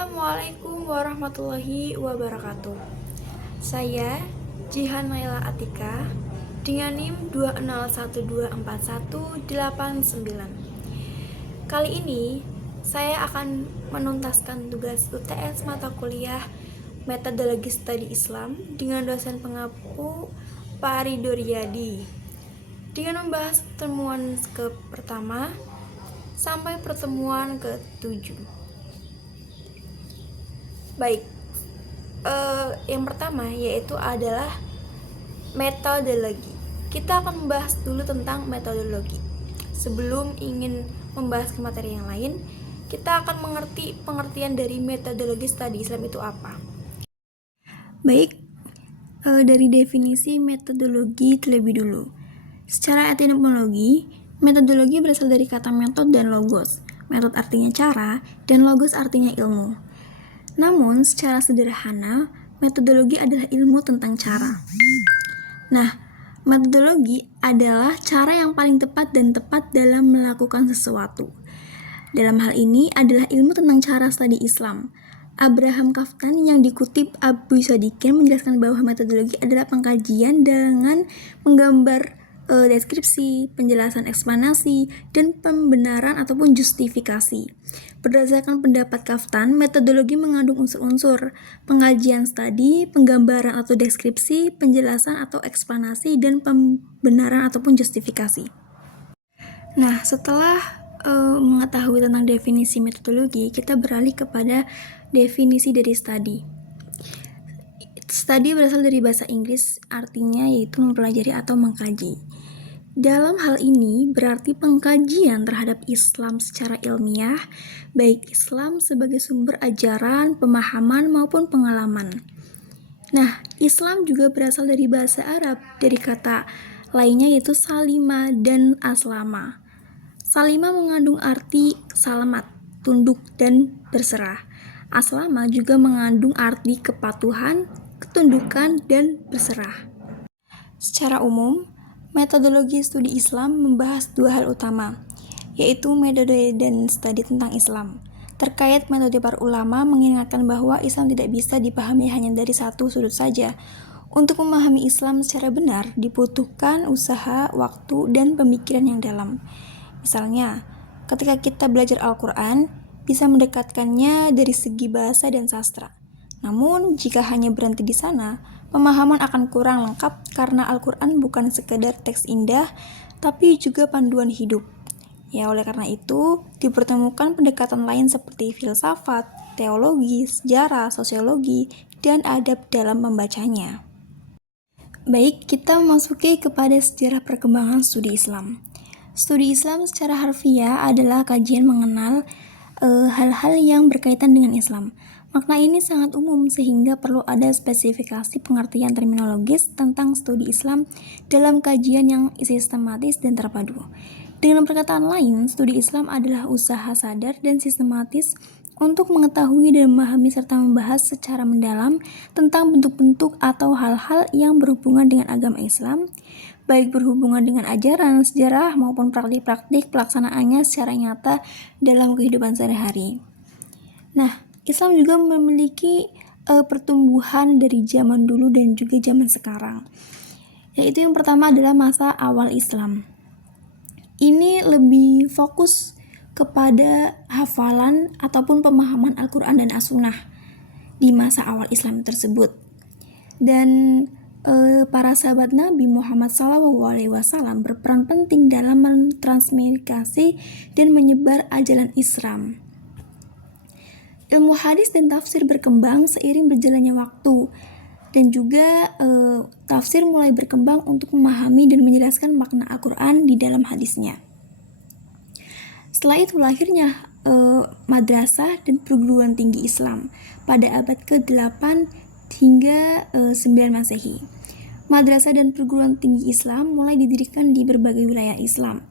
Assalamualaikum warahmatullahi wabarakatuh. Saya Jihan Naila Atika dengan NIM 201241899. Kali ini saya akan menuntaskan tugas UTS mata kuliah Metodologi Studi Islam dengan dosen pengampu Pak Ridho Riyadi dengan membahas pertemuan ke-pertama sampai pertemuan ke-7. Baik, yang pertama yaitu adalah metodologi. Kita akan membahas dulu tentang metodologi. Sebelum ingin membahas ke materi yang lain, kita akan mengerti pengertian dari metodologi studi Islam itu apa. Baik, dari definisi metodologi terlebih dulu. Secara etimologi, metodologi berasal dari kata metode dan logos. Metode artinya cara, dan logos artinya ilmu. Namun, secara sederhana, metodologi adalah ilmu tentang cara. Nah, metodologi adalah cara yang paling tepat dan tepat dalam melakukan sesuatu. Dalam hal ini adalah ilmu tentang cara studi Islam. Abraham Kaftan yang dikutip Abu Sadikin menjelaskan bahwa metodologi adalah pengkajian dengan menggambar deskripsi, penjelasan eksplanasi, dan pembenaran ataupun justifikasi. Berdasarkan pendapat Kaftan, metodologi mengandung unsur-unsur pengkajian studi, penggambaran atau deskripsi, penjelasan atau eksplanasi, dan pembenaran ataupun justifikasi. Nah, setelah mengetahui tentang definisi metodologi, kita beralih kepada definisi dari studi. Studi berasal dari bahasa Inggris, artinya yaitu mempelajari atau mengkaji. Dalam hal ini berarti pengkajian terhadap Islam secara ilmiah, baik Islam sebagai sumber ajaran, pemahaman maupun pengalaman. Nah, Islam juga berasal dari bahasa Arab, dari kata lainnya yaitu salima dan aslama. Salima mengandung arti salamat, tunduk dan berserah. Aslama juga mengandung arti kepatuhan, ketundukan, dan berserah. Secara umum, metodologi studi Islam membahas dua hal utama, yaitu metode dan studi tentang Islam. Terkait metode para ulama mengingatkan bahwa Islam tidak bisa dipahami hanya dari satu sudut saja. Untuk memahami Islam secara benar dibutuhkan usaha, waktu, dan pemikiran yang dalam. Misalnya, ketika kita belajar Al-Quran, bisa mendekatkannya dari segi bahasa dan sastra. Namun, jika hanya berhenti di sana, pemahaman akan kurang lengkap karena Al-Quran bukan sekedar teks indah, tapi juga panduan hidup. Ya, oleh karena itu, dipertemukan pendekatan lain seperti filsafat, teologi, sejarah, sosiologi, dan adab dalam membacanya. Baik, kita memasuki kepada sejarah perkembangan studi Islam. Studi Islam secara harfiah adalah kajian mengenal hal-hal yang berkaitan dengan Islam. Makna ini sangat umum sehingga perlu ada spesifikasi pengertian terminologis tentang studi Islam dalam kajian yang sistematis dan terpadu. Dengan perkataan lain, studi Islam adalah usaha sadar dan sistematis untuk mengetahui dan memahami serta membahas secara mendalam tentang bentuk-bentuk atau hal-hal yang berhubungan dengan agama Islam, baik berhubungan dengan ajaran, sejarah, maupun praktik-praktik pelaksanaannya secara nyata dalam kehidupan sehari-hari. Nah, Islam juga memiliki pertumbuhan dari zaman dulu dan juga zaman sekarang. Yaitu yang pertama adalah masa awal Islam. Ini lebih fokus kepada hafalan ataupun pemahaman Al-Quran dan As-Sunnah di masa awal Islam tersebut. Dan para sahabat Nabi Muhammad SAW berperan penting dalam mentransmigrasi dan menyebar ajaran Islam. Ilmu hadis dan tafsir berkembang seiring berjalannya waktu, dan juga tafsir mulai berkembang untuk memahami dan menjelaskan makna Al-Quran di dalam hadisnya. Setelah itu lahirnya madrasah dan perguruan tinggi Islam pada abad ke-8 hingga 9 Masehi. Madrasah dan perguruan tinggi Islam mulai didirikan di berbagai wilayah Islam,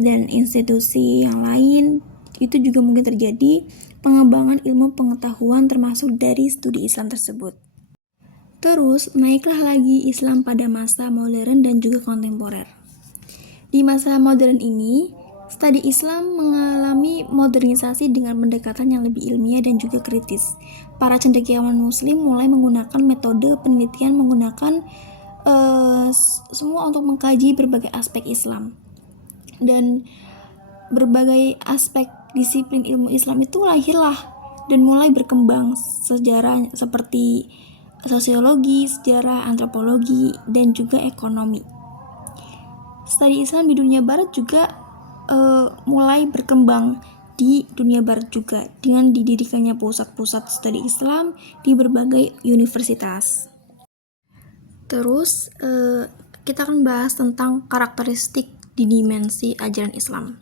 dan institusi yang lain itu juga mungkin terjadi pengembangan ilmu pengetahuan termasuk dari studi Islam tersebut. Terus, naiklah lagi Islam pada masa modern dan juga kontemporer. Di masa modern ini, Studi Islam mengalami modernisasi dengan pendekatan yang lebih ilmiah dan juga kritis. Para cendekiawan Muslim mulai menggunakan metode penelitian menggunakan semua untuk mengkaji berbagai aspek Islam, dan berbagai aspek disiplin ilmu Islam itu lahirlah dan mulai berkembang sejarah seperti sosiologi, sejarah, antropologi, dan juga ekonomi. Studi Islam di dunia barat juga mulai berkembang di dunia barat juga dengan didirikannya pusat-pusat studi Islam di berbagai universitas. Terus kita akan bahas tentang karakteristik di dimensi ajaran Islam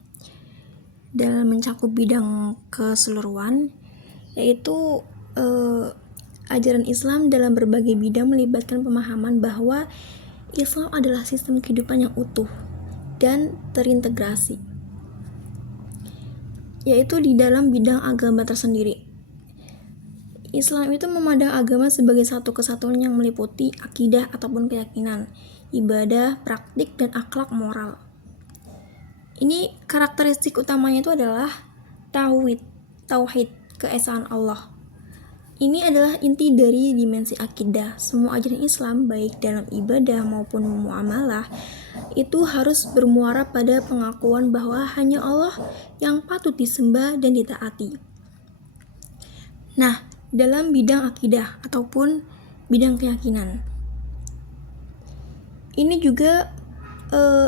dalam mencakup bidang keseluruhan, yaitu ajaran Islam dalam berbagai bidang melibatkan pemahaman bahwa Islam adalah sistem kehidupan yang utuh dan terintegrasi, yaitu di dalam bidang agama tersendiri. Islam itu memandang agama sebagai satu kesatuan yang meliputi akidah ataupun keyakinan, ibadah, praktik, dan akhlak moral. Ini karakteristik utamanya itu adalah tauhid, keesaan Allah. Ini adalah inti dari dimensi akidah. Semua ajaran Islam, baik dalam ibadah maupun muamalah, itu harus bermuara pada pengakuan bahwa hanya Allah yang patut disembah dan ditaati. Nah, dalam bidang akidah ataupun bidang keyakinan, ini juga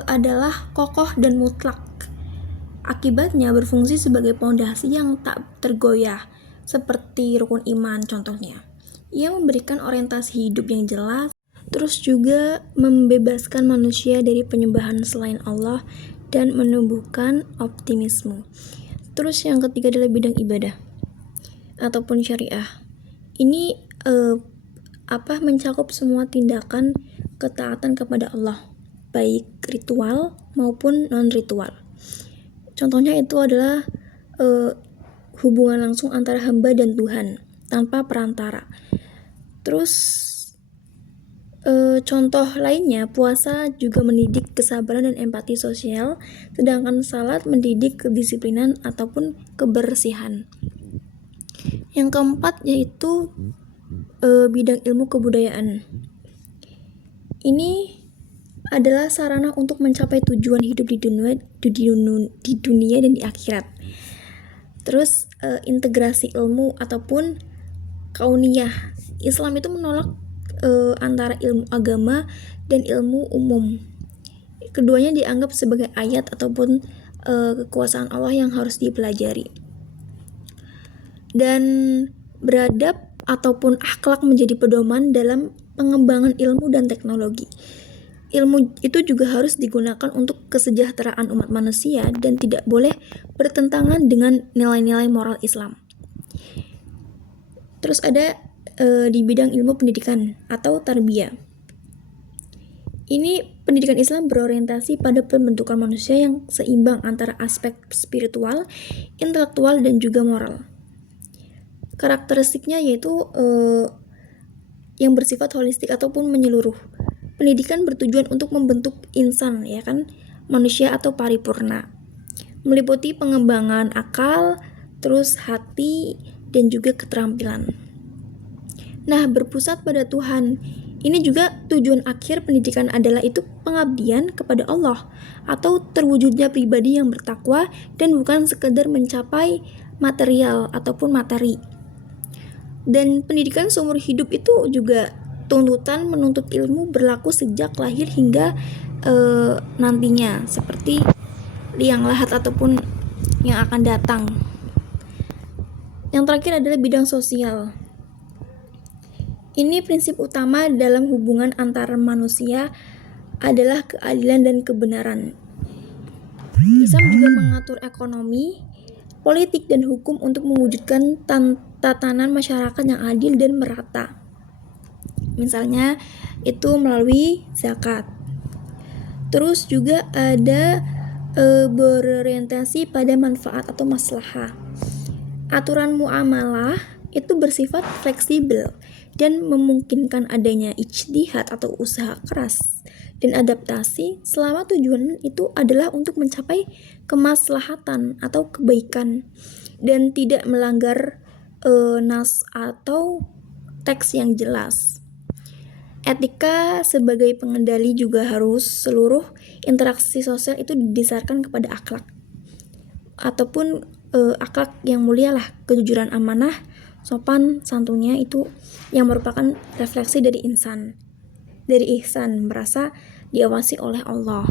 adalah kokoh dan mutlak. Akibatnya berfungsi sebagai pondasi yang tak tergoyah, seperti rukun iman contohnya. Ia memberikan orientasi hidup yang jelas, terus juga membebaskan manusia dari penyembahan selain Allah dan menumbuhkan optimisme. Terus yang ketiga adalah bidang ibadah ataupun syariah. Ini mencakup semua tindakan ketaatan kepada Allah, baik ritual maupun non-ritual. Contohnya itu adalah hubungan langsung antara hamba dan Tuhan tanpa perantara. Terus contoh lainnya, puasa juga mendidik kesabaran dan empati sosial, sedangkan salat mendidik kedisiplinan ataupun kebersihan. Yang keempat yaitu bidang ilmu kebudayaan. Ini adalah sarana untuk mencapai tujuan hidup di dunia dan di akhirat. Terus integrasi ilmu ataupun kauniyah. Islam itu menolak antara ilmu agama dan ilmu umum. Keduanya dianggap sebagai ayat ataupun kekuasaan Allah yang harus dipelajari. Dan beradab ataupun akhlak menjadi pedoman dalam pengembangan ilmu dan teknologi. Ilmu itu juga harus digunakan untuk kesejahteraan umat manusia dan tidak boleh bertentangan dengan nilai-nilai moral Islam. Terus ada di bidang ilmu pendidikan atau tarbiyah. Ini pendidikan Islam berorientasi pada pembentukan manusia yang seimbang antara aspek spiritual, intelektual, dan juga moral. Karakteristiknya yaitu yang bersifat holistik ataupun menyeluruh. Pendidikan bertujuan untuk membentuk insan, manusia atau paripurna, meliputi pengembangan akal, terus hati, dan juga keterampilan. Nah, berpusat pada Tuhan. Ini juga tujuan akhir pendidikan adalah itu pengabdian kepada Allah atau terwujudnya pribadi yang bertakwa dan bukan sekedar mencapai material ataupun materi. Dan pendidikan seumur hidup itu juga tuntutan menuntut ilmu berlaku sejak lahir hingga nantinya, seperti yang lahat ataupun yang akan datang. Yang terakhir adalah bidang sosial. Ini prinsip utama dalam hubungan antara manusia adalah keadilan dan kebenaran. Islam juga mengatur ekonomi, politik, dan hukum untuk mewujudkan tatanan masyarakat yang adil dan merata. Misalnya itu melalui zakat. Terus juga ada berorientasi pada manfaat atau maslahah. Aturan muamalah itu bersifat fleksibel dan memungkinkan adanya ijtihad atau usaha keras dan adaptasi selama tujuan itu adalah untuk mencapai kemaslahatan atau kebaikan dan tidak melanggar nas atau teks yang jelas. Etika sebagai pengendali juga harus seluruh interaksi sosial itu didasarkan kepada akhlak ataupun akhlak yang mulia lah, kejujuran, amanah, sopan santunnya itu yang merupakan refleksi dari ihsan, merasa diawasi oleh Allah.